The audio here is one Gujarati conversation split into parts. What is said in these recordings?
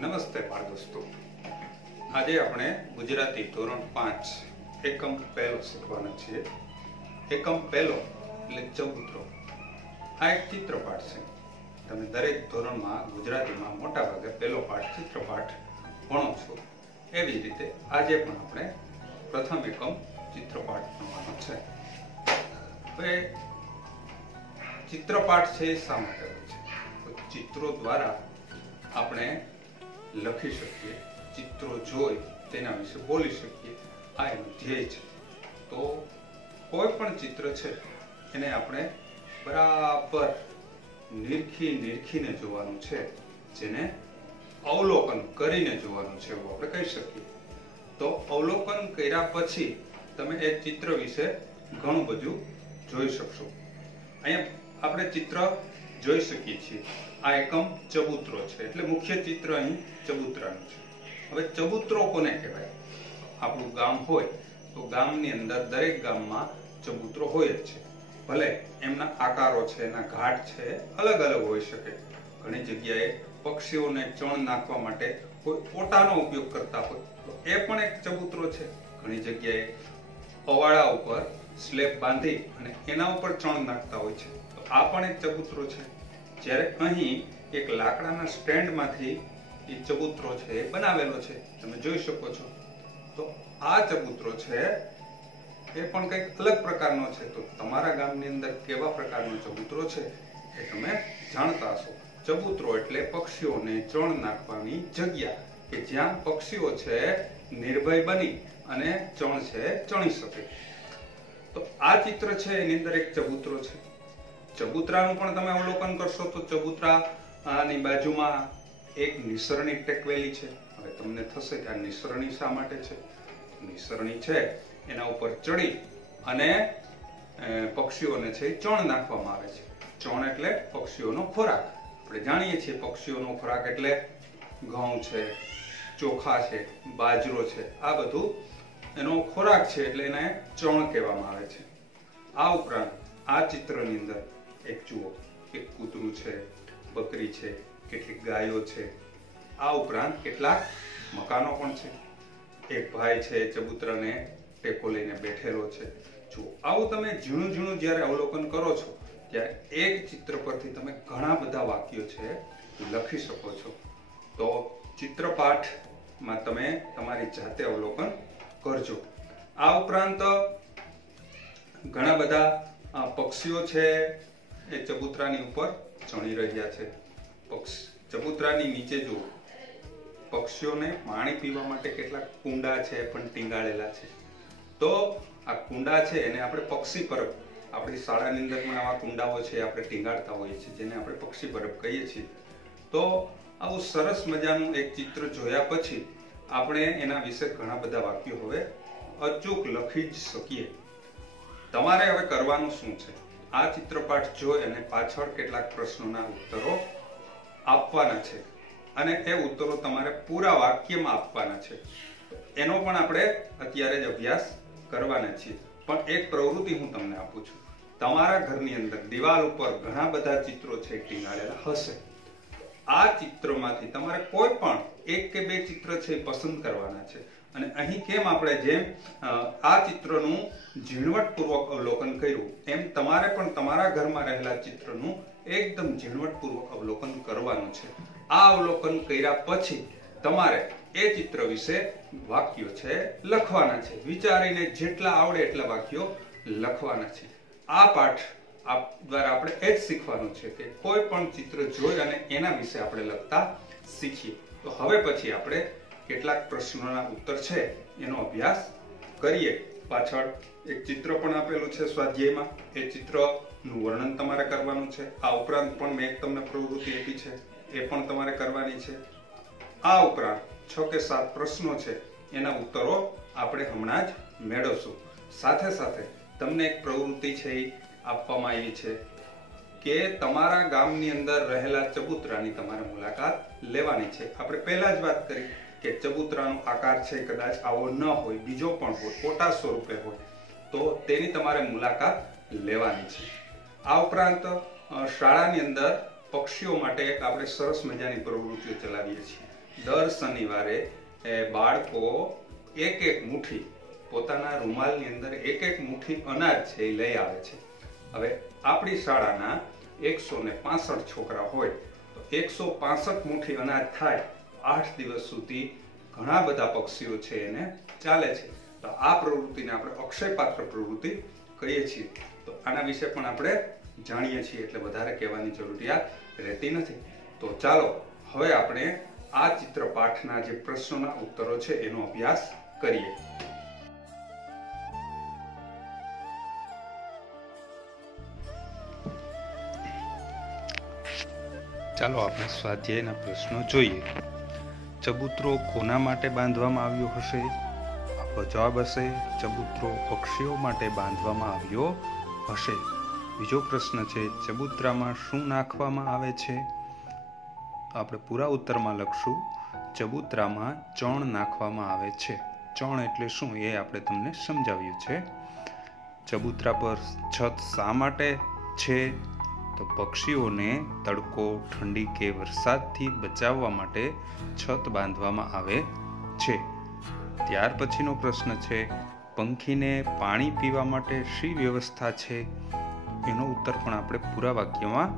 નમસ્તે બાળ દોસ્તો, આજે આપણે ગુજરાતી ધોરણ 5 એકમ પહેલો શીખવાના છીએ। એકમ પહેલો એટલે ચબૂતરો। આ એક ચિત્રપાઠ છે। તમે દરેક ધોરણમાં ગુજરાતીમાં મોટા ભાગે પહેલો પાઠ ચિત્રપાઠ ભણો છો, એવી રીતે આજે પણ આપણે પ્રથમ એકમ ચિત્રપાઠ ભણવાનો છે। હવે ચિત્રપાઠ છે એ શા માટે હોય છે? તો ચિત્રો દ્વારા આપણે લખી શકીએ, ચિત્રો જોઈ તેના વિશે બોલી શકીએ, આ એનું ધ્યેય છે। તો કોઈ પણ ચિત્ર છે એને આપણે બરાબર નિરખીને જોવાનું છે, જેને અવલોકન કરીને જોવાનું છે એવું આપણે કહી શકીએ। તો અવલોકન કર્યા પછી તમે એ ચિત્ર વિશે ઘણું બધું જોઈ શકશો। અહીંયા આપણે ચિત્ર જોઈ શકીએ છીએ। આ એકમ ચબૂતરો છે, એટલે મુખ્ય ચિત્ર અહીં ચબૂતરાનું છે। હવે ચબૂતરો કોને કહેવાય? આપણું ગામ હોય તો ગામની અંદર દરેક ગામમાં ચબૂતરો હોય જ છે। ભલે એમના આકારો છે, એના ઘાટ છે, અલગ અલગ હોઈ શકે। ઘણી જગ્યાએ પક્ષીઓને ચણ નાખવા માટે કોઈ ઓટાનો ઉપયોગ કરતા હોય તો એ પણ એક ચબૂતરો છે। ઘણી જગ્યાએ પવાડા ઉપર સ્લેબ બાંધી અને એના ઉપર ચણ નાખતા હોય છે, તો આ પણ એક ચબૂતરો છે। જ્યારે અહીં એક લાકડાના સ્ટેન્ડમાંથી એ ચબૂતરો છે એ બનાવેલો છે, તમે જોઈ શકો છો। તો આ ચબૂતરો છે એ પણ કંઈક અલગ પ્રકારનો છે। તો તમારા ગામની અંદર કેવા પ્રકારનો ચબૂતરો છે એ તમે જાણતા હશો। ચબૂતરો એટલે પક્ષીઓને ચણ નાખવાની જગ્યા કે જ્યાં પક્ષીઓ છે નિર્ભય બની અને ચણ છે ચણી શકે। તો આ ચિત્ર છે એની અંદર એક ચબૂતરો છે। ચબૂતરાનું પણ તમે અવલોકન કરશો તો ચબૂતરાની બાજુમાં એક નિસરણી ટેકવેલી છે। હવે તમને થશે કે આ નિસરણી શા માટે છે? નિસરણી છે એના ઉપર ચડી અને પક્ષીઓને છે ચણ નાખવામાં આવે છે। ચણ એટલે પક્ષીઓનો ખોરાક। આપણે જાણીએ છીએ પક્ષીઓનો ખોરાક એટલે ઘઉં છે, ચોખા છે, બાજરો છે, આ બધું એનો ખોરાક છે, એટલે એને ચણ કહેવામાં આવે છે। આ ઉપરાંત આ ચિત્રની અંદર એક જુઓ, એક કૂતરું છે, બકરી છે, કેટલીક ગાયો છે, આ ઉપરાંત કેટલાક મકાનો પણ છે। એક ભાઈ છે ચબૂતરાને ટેકો લઈને બેઠેલો છે। જુઓ, આવું તમે ઝીણું જ્યારે અવલોકન કરો છો ત્યારે એક ચિત્ર પરથી તમે ઘણા બધા વાક્યો છે લખી શકો છો। તો ચિત્રપાઠમાં તમે તમારી જાતે અવલોકન કરજો। આ ઉપરાંત ઘણા બધા પક્ષીઓ છે એ ચબૂતરાની ઉપર ચણી રહ્યા છે। ચબૂતરાની નીચે જુઓ, પક્ષીઓને પાણી પીવા માટે કેટલાક કુંડા છે પણ ટીંગાળેલા છે। તો આ કુંડા છે એને આપણે પક્ષી પરબ, આપણી શાળાની અંદર પણ આવા કુંડાઓ છે આપણે ટીંગાળતા હોઈએ છીએ, જેને આપણે પક્ષી પરબ કહીએ છીએ। તો આવું સરસ મજાનું એક ચિત્ર જોયા પછી આપણે એના વિશે ઘણા બધા વાક્યો હવે અચૂક લખી જ શકીએ। તમારે હવે કરવાનું શું છે? આ ચિત્રપાઠ જોઈ અને પાછળ કેટલાક પ્રશ્નોના ઉત્તરો આપવાના છે અને એ ઉત્તરો તમારે પૂરા વાક્યમાં આપવાના છે। એનો પણ આપણે અત્યારે જ અભ્યાસ કરવાના છીએ। પણ એક પ્રવૃત્તિ હું તમને આપું છું। તમારા ઘરની અંદર દિવાલ ઉપર ઘણા બધા ચિત્રો છે ટીંગાળેલા હશે। આ ચિત્રોમાંથી તમારે કોઈ પણ એક કે બે ચિત્ર છે પસંદ કરવાના છે અને અહીં કેમ આપણે જેમ આ ચિત્રનું ઝીણવટપૂર્વક અવલોકન કર્યું એમ તમારે પણ તમારા ઘરમાં રહેલા ચિત્રનું એકદમ ઝીણવટપૂર્વક અવલોકન કરવાનું છે। આ અવલોકન કર્યા પછી તમારે એ ચિત્ર વિશે વાક્યો છે લખવાના છે। વિચારીને જેટલા આવડે એટલા વાક્યો લખવાના છે। આ પાઠ દ્વારા આપણે એ જ શીખવાનું છે કે કોઈ પણ ચિત્ર જોઈ અને એના વિશે આપણે લખતા શીખીએ। તો હવે પછી આપણે કેટલાક પ્રશ્નોના ઉત્તર છે એનો અભ્યાસ કરીએ। પાછળ એક ચિત્ર પણ આપેલું છે સ્વાધ્યાયમાં, એ ચિત્રનું વર્ણન તમારે કરવાનું છે। આ ઉપરાંત પણ મેં એક તમને પ્રવૃત્તિ આપી છે, એ પણ તમારે કરવાની છે। આ ઉપરાંત 6 કે 7 પ્રશ્નો છે એના ઉત્તરો આપણે હમણાં જ મેળવશું। સાથે સાથે તમને એક પ્રવૃત્તિ છે એ આપવામાં આવી છે કે તમારા ગામની અંદર રહેલા ચબૂતરાની તમારે મુલાકાત લેવાની છે। આપણે પહેલા જ વાત કરી કે ચબૂતરાનો આકાર છે કદાચ આવો ન હોય, બીજો પણ હોય, ઓટા સ્વરૂપે હોય, તો તેની તમારે મુલાકાત લેવાની છે। આ ઉપરાંત શાળાની અંદર પક્ષીઓ માટે એક આપણે સરસ મજાની પ્રવૃત્તિઓ ચલાવીએ છીએ। દર શનિવારે બાળકો એક મુઠ્ઠી પોતાના રૂમાલની અંદર એક મુઠ્ઠી અનાજ છે એ લઈ આવે છે. હવે આપણી શાળાના 165 છોકરા હોય તો 165 મુઠ્ઠી અનાજ થાય. 8 દિવસ સુધી ઘણા બધા પક્ષીઓ છે એને ચાલે છે. તો આ પ્રવૃત્તિને આપણે અક્ષયપાત્ર પ્રવૃત્તિ કહીએ છીએ. તો આના વિશે પણ આપણે જાણીએ છીએ એટલે વધારે કહેવાની જરૂરિયાત રહેતી નથી. તો ચાલો હવે આપણે આ ચિત્રપાઠના જે પ્રશ્નોના ઉત્તરો છે એનો અભ્યાસ કરીએ. ચાલો આપણે સ્વાધ્યાયના પ્રશ્નો જોઈએ. ચબૂતરો કોના માટે બાંધવામાં આવ્યો હશે? આપણો જવાબ હશે ચબૂતરો પક્ષીઓ માટે બાંધવામાં આવ્યો હશે. બીજો પ્રશ્ન છે ચબૂતરામાં શું નાખવામાં આવે છે? આપણે પૂરા ઉત્તરમાં લખશું ચબૂતરામાં ચણ નાખવામાં આવે છે. ચણ એટલે શું એ આપણે તમને સમજાવ્યું છે. ચબૂતરા પર છત શા માટે છે? તો પક્ષીઓને તડકો, ઠંડી કે વરસાદથી બચાવવા માટે છત બાંધવામાં આવે છે. ત્યાર પછીનો પ્રશ્ન છે પંખીને પાણી પીવા માટે શી વ્યવસ્થા છે? એનો ઉત્તર પણ આપણે પૂરા વાક્યમાં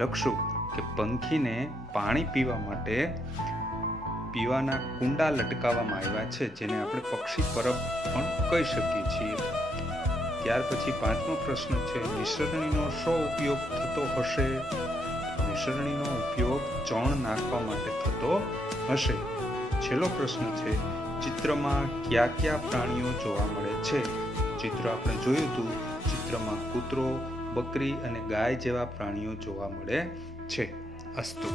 લખશું કે પંખીને પાણી પીવા માટે પીવાના કુંડા લટકાવવામાં આવ્યા છે, જેને આપણે પક્ષી પરબ પણ કહી શકીએ છીએ. ત્યાર પછી પાંચમો પ્રશ્ન છે નિસરણીનો શો ઉપયોગ થતો હશે? નિસરણીનો ઉપયોગ ચણ નાખવા માટે થતો હશે. છેલ્લો પ્રશ્ન છે ચિત્રમાં કયા કયા પ્રાણીઓ જોવા મળે છે? ચિત્ર આપણે જોયું હતું. ચિત્રમાં કૂતરો, બકરી અને ગાય જેવા પ્રાણીઓ જોવા મળે છે. અસ્તુ.